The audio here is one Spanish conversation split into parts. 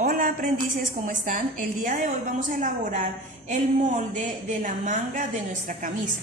Hola aprendices, ¿cómo están? El día de hoy vamos a elaborar el molde de la manga de nuestra camisa.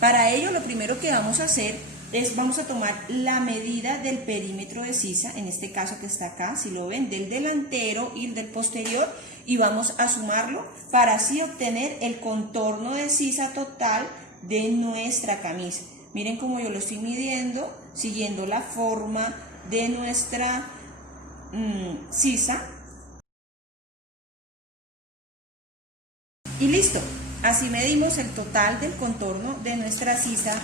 Para ello lo primero que vamos a hacer es vamos a tomar la medida del perímetro de sisa, en este caso que está acá, si lo ven, del delantero y del posterior, y vamos a sumarlo para así obtener el contorno de sisa total de nuestra camisa. Miren cómo yo lo estoy midiendo, siguiendo la forma de nuestra sisa. Y listo, así medimos el total del contorno de nuestra sisa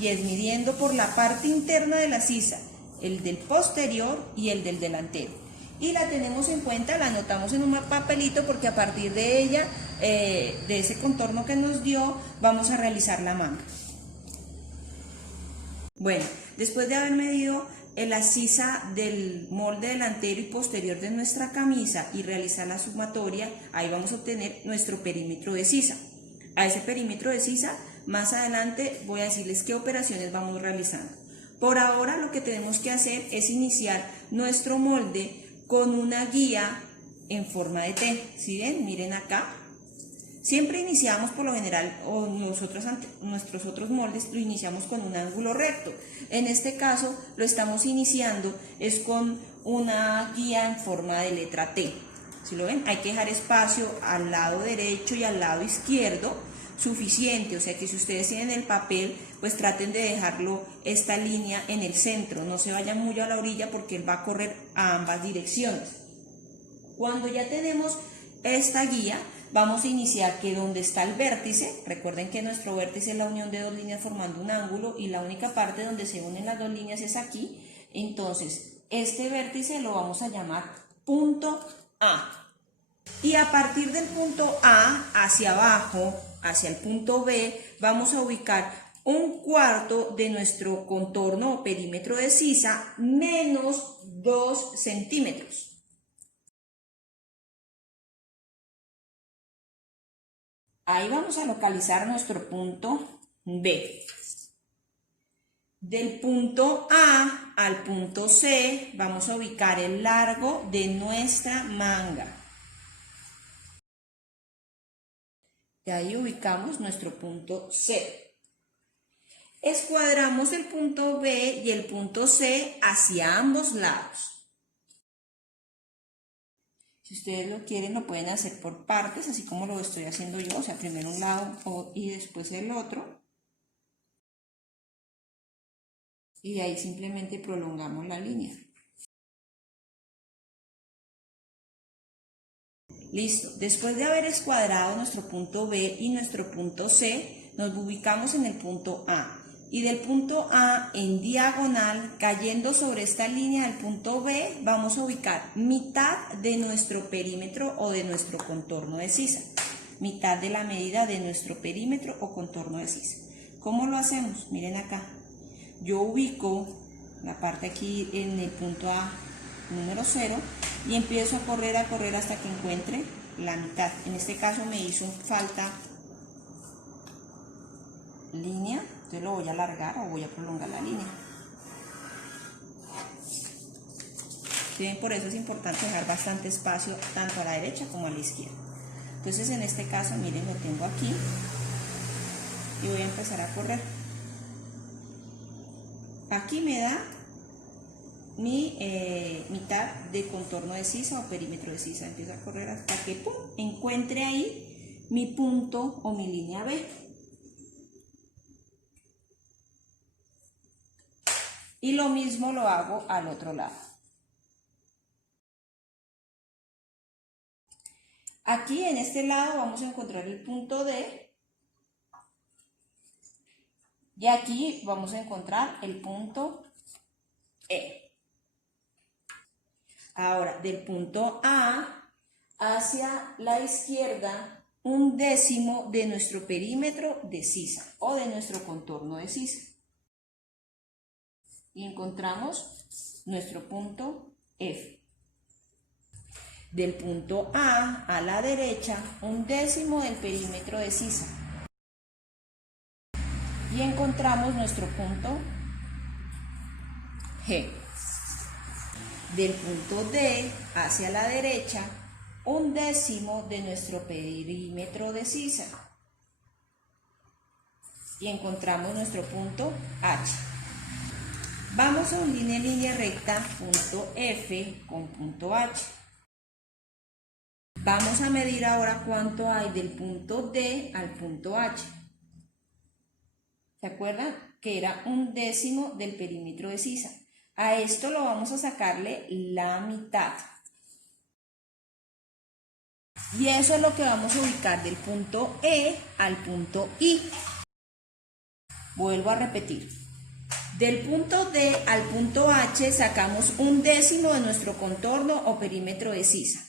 y es midiendo por la parte interna de la sisa, el del posterior y el del delantero. Y la tenemos en cuenta, la anotamos en un papelito porque a partir de ella, de ese contorno que nos dio, vamos a realizar la manga. Bueno, después de haber medido la sisa del molde delantero y posterior de nuestra camisa y realizar la sumatoria, ahí vamos a obtener nuestro perímetro de sisa. A ese perímetro de sisa, más adelante voy a decirles qué operaciones vamos realizando. Por ahora lo que tenemos que hacer es iniciar nuestro molde con una guía en forma de T. ¿Sí ven? Miren acá. Siempre iniciamos por lo general, o nuestros otros moldes lo iniciamos con un ángulo recto. En este caso lo estamos iniciando es con una guía en forma de letra T. ¿Sí lo ven? Hay que dejar espacio al lado derecho y al lado izquierdo suficiente, o sea que si ustedes tienen el papel, pues traten de dejarlo esta línea en el centro, no se vayan muy a la orilla porque él va a correr a ambas direcciones. Cuando ya tenemos esta guía, vamos a iniciar que donde está el vértice, recuerden que nuestro vértice es la unión de dos líneas formando un ángulo y la única parte donde se unen las dos líneas es aquí, entonces este vértice lo vamos a llamar punto A. Y a partir del punto A hacia abajo, hacia el punto B, vamos a ubicar un cuarto de nuestro contorno o perímetro de sisa menos 2 centímetros. Ahí vamos a localizar nuestro punto B. Del punto A al punto C vamos a ubicar el largo de nuestra manga. De ahí ubicamos nuestro punto C. Escuadramos el punto B y el punto C hacia ambos lados. Si ustedes lo quieren, lo pueden hacer por partes, así como lo estoy haciendo yo, o sea, primero un lado y después el otro. Y de ahí simplemente prolongamos la línea. Listo, después de haber escuadrado nuestro punto B y nuestro punto C, nos ubicamos en el punto A. Y del punto A en diagonal, cayendo sobre esta línea del punto B, vamos a ubicar mitad de nuestro perímetro o de nuestro contorno de sisa. Mitad de la medida de nuestro perímetro o contorno de sisa. ¿Cómo lo hacemos? Miren acá. Yo ubico la parte aquí en el punto A número 0 y empiezo a correr hasta que encuentre la mitad. En este caso me hizo falta línea, entonces lo voy a alargar o voy a prolongar la línea. ¿Sí? Por eso es importante dejar bastante espacio tanto a la derecha como a la izquierda. Entonces en este caso, miren, lo tengo aquí y voy a empezar a correr. Aquí me da mi mitad de contorno de sisa o perímetro de sisa. Empiezo a correr hasta que ¡pum!, encuentre ahí mi punto o mi línea B. Y lo mismo lo hago al otro lado. Aquí en este lado vamos a encontrar el punto D. Y aquí vamos a encontrar el punto E. Ahora, del punto A hacia la izquierda, 1/10 de nuestro perímetro de sisa o de nuestro contorno de sisa. Y encontramos nuestro punto F. Del punto A a la derecha, 1/10 del perímetro de sisa. Y encontramos nuestro punto G. del punto D hacia la derecha 1/10 de nuestro perímetro de sisa. Y encontramos nuestro punto H. Vamos a unir en línea recta punto F con punto H. Vamos a medir ahora cuánto hay del punto D al punto H. ¿Se acuerdan? Que era 1/10 del perímetro de sisa. A esto lo vamos a sacarle la mitad. Y eso es lo que vamos a ubicar del punto E al punto I. Vuelvo a repetir. Del punto D al punto H sacamos 1/10 de nuestro contorno o perímetro de sisa.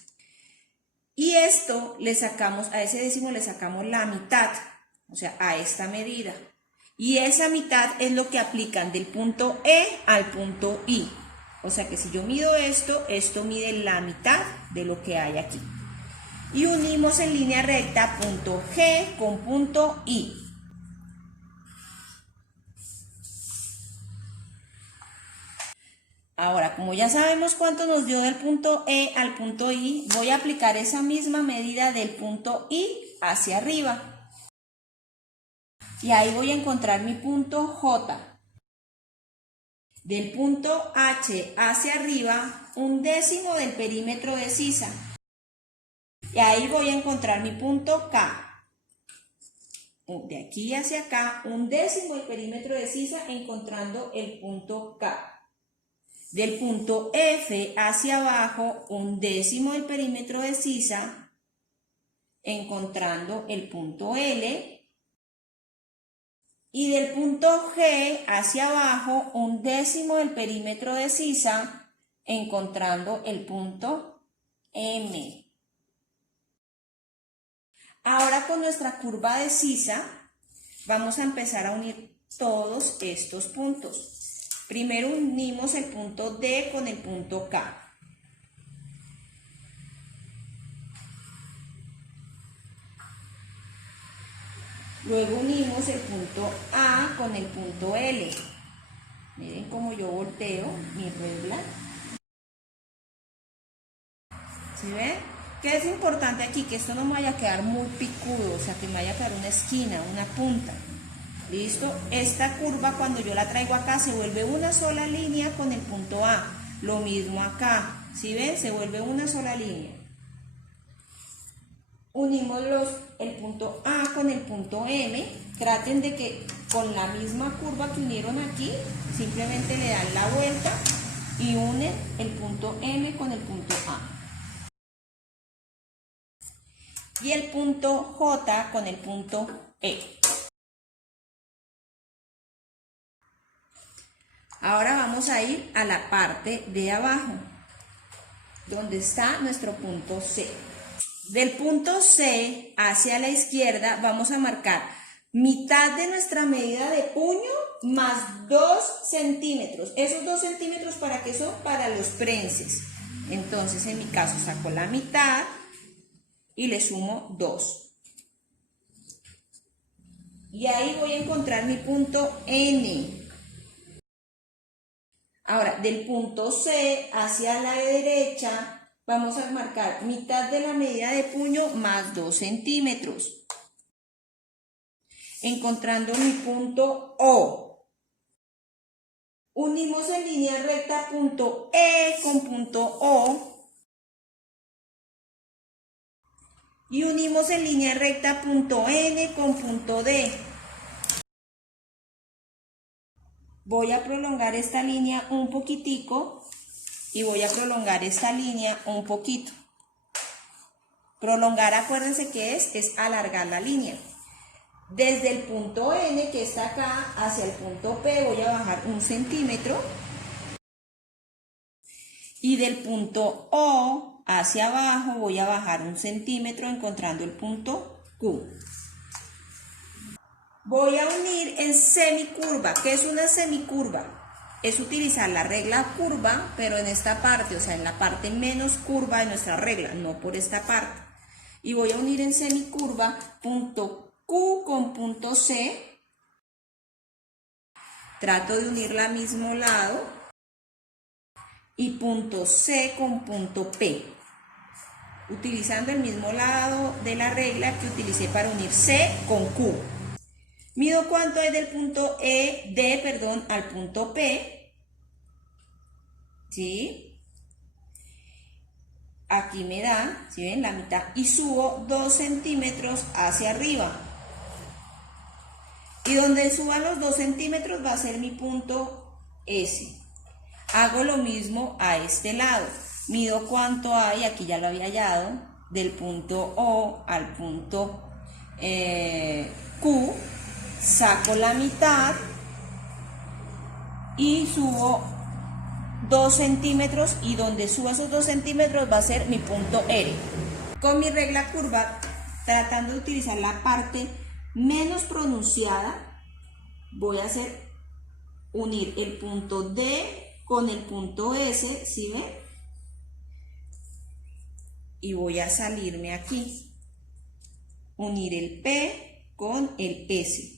Y esto le sacamos, a ese décimo le sacamos la mitad, o sea, a esta medida. Y esa mitad es lo que aplican del punto E al punto I. O sea que si yo mido esto, esto mide la mitad de lo que hay aquí. Y unimos en línea recta punto G con punto I. Ahora, como ya sabemos cuánto nos dio del punto E al punto I, voy a aplicar esa misma medida del punto I hacia arriba. Y ahí voy a encontrar mi punto J. Del punto H hacia arriba, 1/10 del perímetro de sisa. Y ahí voy a encontrar mi punto K. De aquí hacia acá, 1/10 del perímetro de sisa, encontrando el punto K. Del punto F hacia abajo, 1/10 del perímetro de sisa, encontrando el punto L. Y del punto G hacia abajo, 1/10 del perímetro de sisa, encontrando el punto M. Ahora con nuestra curva de sisa, vamos a empezar a unir todos estos puntos. Primero unimos el punto D con el punto K. Luego unimos el punto A con el punto L. Miren cómo yo volteo mi regla. ¿Sí ven? ¿Qué es importante aquí? Que esto no me vaya a quedar muy picudo, o sea, que me vaya a quedar una esquina, una punta. ¿Listo? Esta curva cuando yo la traigo acá se vuelve una sola línea con el punto A. Lo mismo acá. ¿Sí ven? Se vuelve una sola línea. Unimos el punto A con el punto M. Traten de que con la misma curva que unieron aquí, simplemente le dan la vuelta y unen el punto M con el punto A. Y el punto J con el punto E. Ahora vamos a ir a la parte de abajo, donde está nuestro punto C. Del punto C hacia la izquierda vamos a marcar mitad de nuestra medida de puño más 2 centímetros. ¿Esos 2 centímetros para qué son? Para los prenses. Entonces en mi caso saco la mitad y le sumo 2. Y ahí voy a encontrar mi punto N. Ahora, del punto C hacia la derecha, vamos a marcar mitad de la medida de puño más 2 centímetros. Encontrando mi punto O. Unimos en línea recta punto E con punto O. Y unimos en línea recta punto N con punto D. Voy a prolongar esta línea un poquitico y voy a prolongar esta línea un poquito. Prolongar, acuérdense que es alargar la línea. Desde el punto N, que está acá, hacia el punto P voy a bajar 1 centímetro. Y del punto O hacia abajo voy a bajar 1 centímetro encontrando el punto Q. Voy a unir en semicurva. ¿Qué es una semicurva? Es utilizar la regla curva, pero en esta parte, o sea, en la parte menos curva de nuestra regla, no por esta parte. Y voy a unir en semicurva punto Q con punto C. Trato de unirla al mismo lado. y punto C con punto P, utilizando el mismo lado de la regla que utilicé para unir C con Q. Mido cuánto es del punto D, al punto P, ¿sí? Aquí me da, ¿sí ven? La mitad, y subo 2 centímetros hacia arriba. Y donde suba los 2 centímetros va a ser mi punto S. Hago lo mismo a este lado. Mido cuánto hay, aquí ya lo había hallado, del punto O al punto Q. Saco la mitad y subo 2 centímetros, y donde suba esos 2 centímetros va a ser mi punto R. Con mi regla curva, tratando de utilizar la parte menos pronunciada, voy a hacer unir el punto D con el punto S, ¿sí ven? Y voy a salirme aquí, unir el P con el S.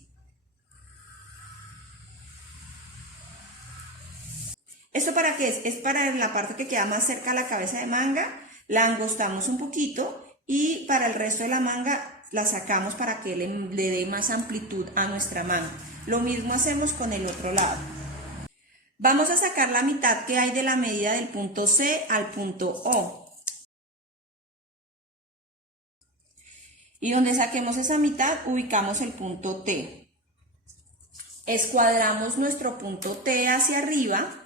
¿Esto para qué es? Es para la parte que queda más cerca a la cabeza de manga, la angostamos un poquito, y para el resto de la manga la sacamos para que le dé más amplitud a nuestra manga. Lo mismo hacemos con el otro lado. Vamos a sacar la mitad que hay de la medida del punto C al punto O. Y donde saquemos esa mitad, ubicamos el punto T. Escuadramos nuestro punto T hacia arriba.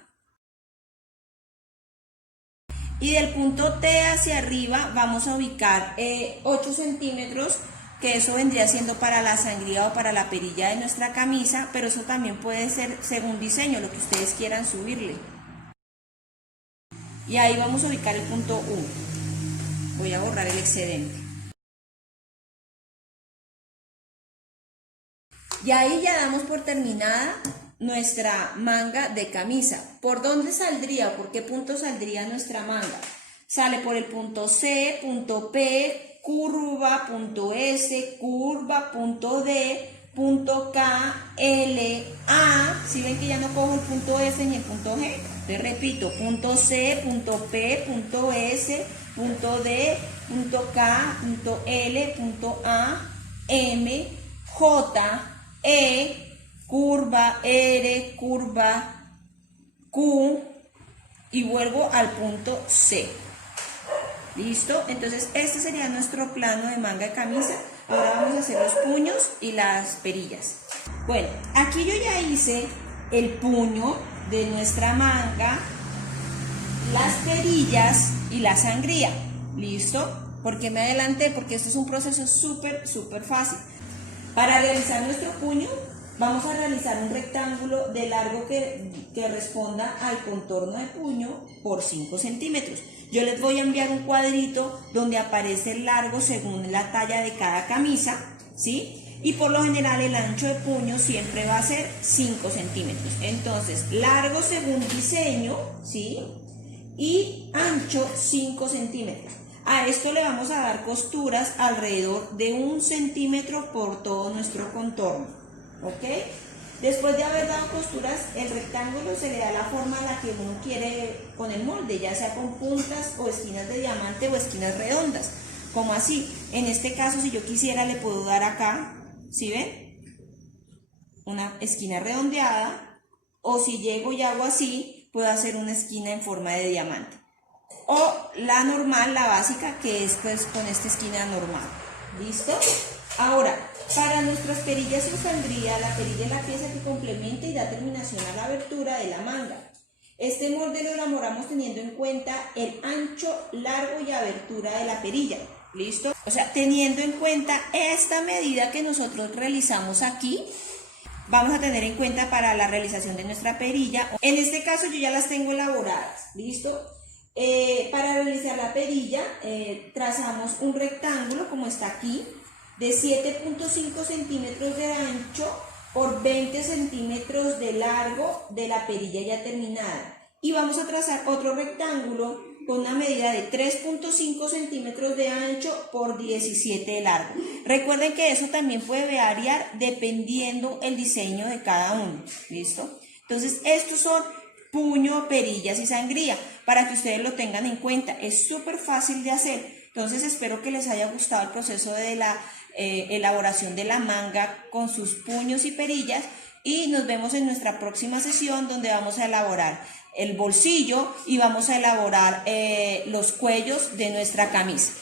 Y del punto T hacia arriba vamos a ubicar 8 centímetros, que eso vendría siendo para la sangría o para la perilla de nuestra camisa, pero eso también puede ser según diseño, lo que ustedes quieran subirle. Y ahí vamos a ubicar el punto U. Voy a borrar el excedente. Y ahí ya damos por terminada nuestra manga de camisa. ¿Por dónde saldría? ¿Por qué punto saldría nuestra manga? Sale por el punto C, punto P, curva, punto S, curva, punto D, punto K, L, A. ¿Sí ven que ya no cojo el punto S ni el punto G? Les repito, punto C, punto P, punto S, punto D, punto K, punto L, punto A, M, J, E, curva, R, curva, Q, y vuelvo al punto C. ¿Listo? Entonces este sería nuestro plano de manga de camisa. Ahora vamos a hacer los puños y las perillas. Bueno, aquí yo ya hice el puño de nuestra manga, las perillas y la sangría. ¿Listo? ¿Por qué me adelanté? Porque esto es un proceso súper fácil. Para realizar nuestro puño, vamos a realizar un rectángulo de largo que responda al contorno de puño por 5 centímetros. Yo les voy a enviar un cuadrito donde aparece el largo según la talla de cada camisa, ¿sí? Y por lo general el ancho de puño siempre va a ser 5 centímetros. Entonces, largo según diseño, ¿sí? Y ancho 5 centímetros. A esto le vamos a dar costuras alrededor de 1 centímetro por todo nuestro contorno, ¿ok? Después de haber dado costuras, el rectángulo se le da la forma a la que uno quiere con el molde, ya sea con puntas o esquinas de diamante o esquinas redondas, como así. En este caso, si yo quisiera, le puedo dar acá, ¿sí ven? Una esquina redondeada, o si llego y hago así, puedo hacer una esquina en forma de diamante. O la normal, la básica, que es pues con esta esquina normal. ¿Listo? Ahora, para nuestras perillas en sangría, la perilla es la pieza que complementa y da terminación a la abertura de la manga. Este molde lo elaboramos teniendo en cuenta el ancho, largo y abertura de la perilla. ¿Listo? O sea, teniendo en cuenta esta medida que nosotros realizamos aquí, vamos a tener en cuenta para la realización de nuestra perilla. En este caso yo ya las tengo elaboradas. ¿Listo? Para realizar la perilla, trazamos un rectángulo como está aquí, de 7.5 centímetros de ancho por 20 centímetros de largo de la perilla ya terminada. Y vamos a trazar otro rectángulo con una medida de 3.5 centímetros de ancho por 17 de largo. Recuerden que eso también puede variar dependiendo el diseño de cada uno. ¿Listo? Entonces, estos son puño, perillas y sangría, para que ustedes lo tengan en cuenta. Es súper fácil de hacer. Entonces espero que les haya gustado el proceso de la elaboración de la manga con sus puños y perillas, y nos vemos en nuestra próxima sesión, donde vamos a elaborar el bolsillo y vamos a elaborar los cuellos de nuestra camisa.